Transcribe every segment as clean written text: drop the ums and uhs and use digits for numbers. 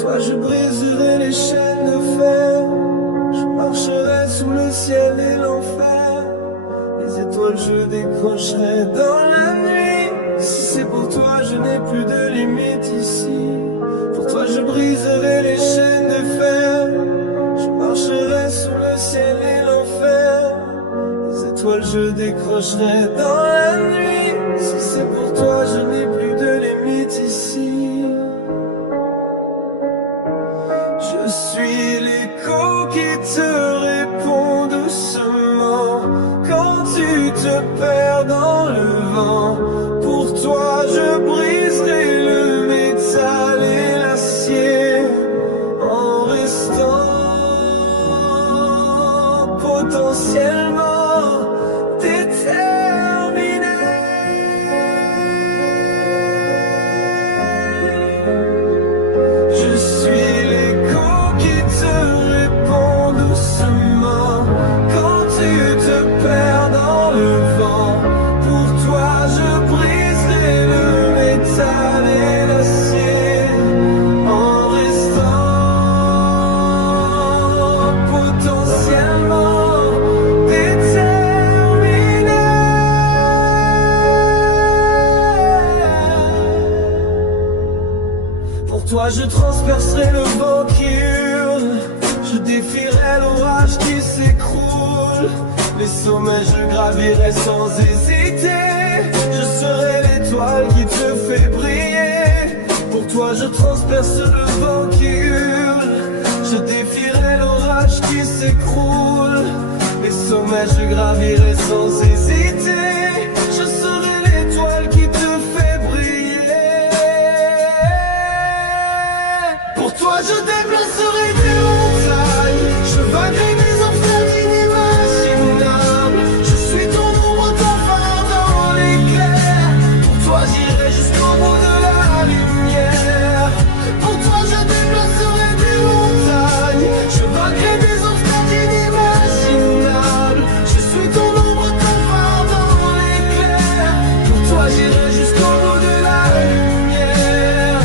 Toi je briserai les chaînes de fer, je marcherai sous le ciel et l'enfer. Les étoiles je décrocherai dans la nuit. Si c'est pour toi je n'ai plus de limite ici. Pour toi je briserai les chaînes de fer, je marcherai sous le ciel et l'enfer. Les étoiles je décrocherai dans la nuit. Si c'est pour toi je n'ai plus de limite ici. Je suis l'écho qui te répond doucement quand tu te perds dans le vent. Pour toi je briserai le métal et l'acier en restant potentiellement déterminé. Je suis l'écho qui te répond doucement quand tu te perds dans le vent. Pour toi je briserai le métal et l'acier en restant potentiellement déterminé. Pour toi je transpercerai le vent qui hurle, je défierai l'orage qui s'écroule. Les sommets je gravirai sans hésiter, je serai l'étoile qui te fait briller. Pour toi je transperce le vent qui hurle, je défierai l'orage qui s'écroule. Les sommets je gravirai sans hésiter, je serai l'étoile qui te fait briller. Pour toi je déplacerai des montagnes, je vaincrai des obstacles inimaginables. Je suis ton ombre, ton phare dans l'éclair. Pour toi j'irai jusqu'au bout de la lumière. Pour toi je déplacerai des montagnes, je vaincrai des obstacles inimaginables. Je suis ton ombre, ton phare dans l'éclair. Pour toi j'irai jusqu'au bout de la lumière.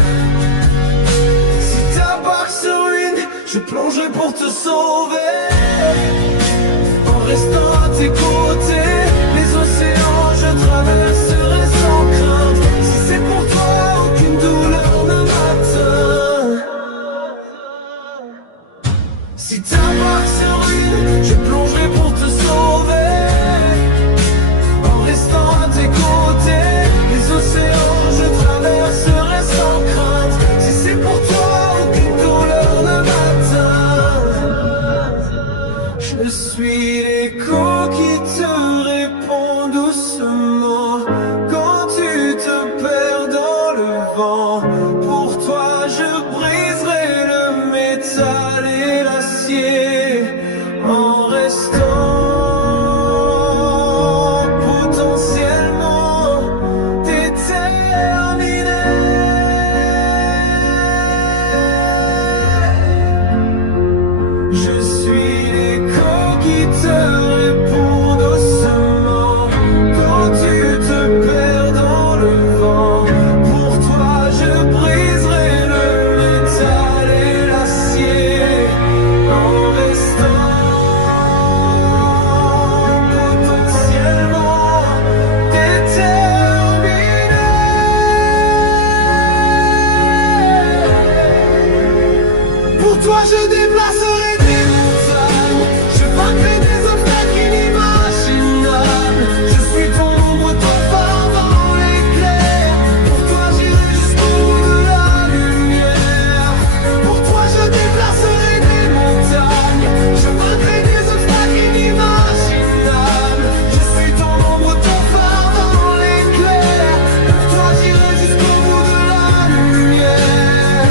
Si ta barque se ruine, je plongerai pour te sauver. En restant à tes côtés, les océans je traverserai sans crainte. Si c'est pour toi, aucune douleur ne m'atteint. Si ta barque se ruine, je plongerai pour te sauver. En restant à tes côtés, les océans je traverserai sans crainte. Si c'est pour toi, aucune douleur ne m'atteint. Je suis l'écho qui te répond doucement quand tu te perds dans le vent. Pour toi je briserai le métal et l'acier en restant potentiellement déterminé. Je suis l'écho qui te répond doucement quand tu te perds dans le vent. Pour toi je briserai le métal et l'acier en restant potentiellement déterminé. Pour toi je déplacerai des montagnes, je vaincrai des obstacles inimaginables. Je suis ton ombre, ton phare dans l'éclair. Pour toi j'irai jusqu'au bout de la lumière. Pour toi je déplacerai des montagnes, je vaincrai des obstacles inimaginables. Je suis ton ombre, ton phare dans l'éclair. Pour toi j'irai jusqu'au bout de la lumière.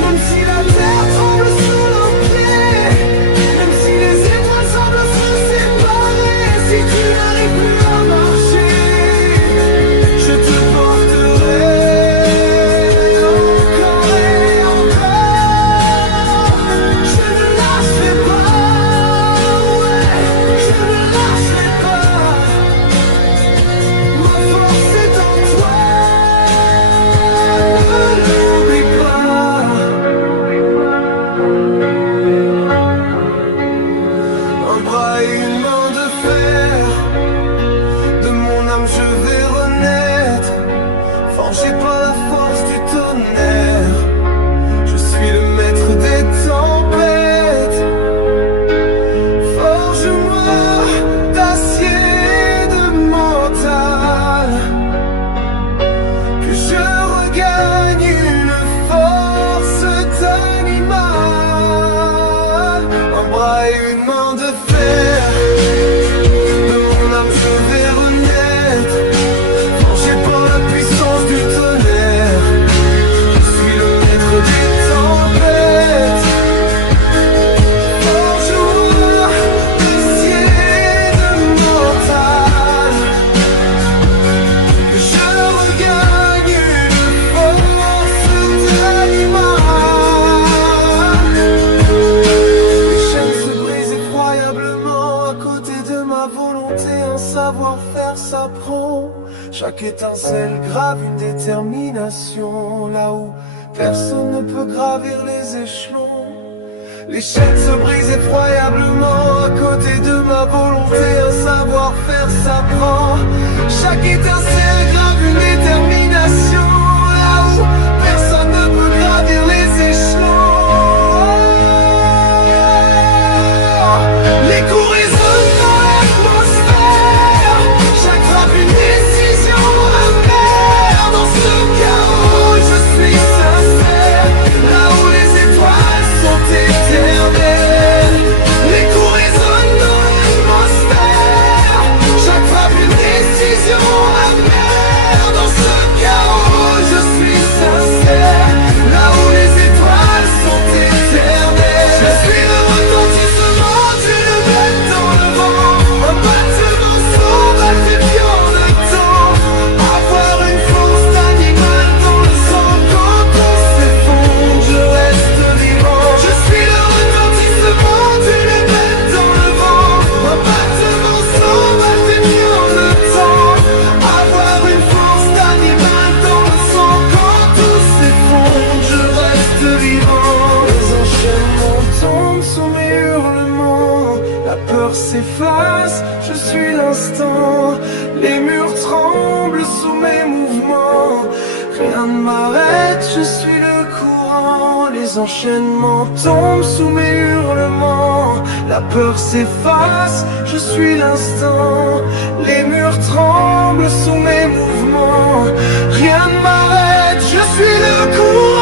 Même si la terre tremble sous Chaque étincelle grave une détermination, là où personne ne peut gravir les échelons. Les chaînes se brisent effroyablement à côté de ma volonté, un savoir-faire s'apprend. Chaque étincelle grave une détermination, là où personne ne peut gravir les échelons. Les coups résonnent dans l'atmosphère, chaque frappe une décision amère. Dans ce chaos, je suis sincère, là où les étoiles sont éternelles. Les coups résonnent dans l'atmosphère, chaque frappe une décision amère. Dans ce chaos, je suis sincère, là où les étoiles sont éternelles. Je suis le retentissement d'une bête dans le vent, un battement sauvage défiant le temps. Avoir une force d'animal dans le sang, quand on s'effondre, je reste vivant. Je suis le retentissement d'une bête dans le vent, un battement sauvage défiant le temps. Avoir une force d'animal dans le sang, quand tout s'effondre, je reste vivant. Les enchaînements tombent sous mes hurlements, la peur s'efface, je suis l'instant. Les murs tremblent sous mes mouvements, rien ne m'arrête, je suis le courant. Les enchaînements tombent sous mes hurlements, la peur s'efface, je suis l'instant. Les murs tremblent sous mes mouvements, rien ne m'arrête, je suis le courant.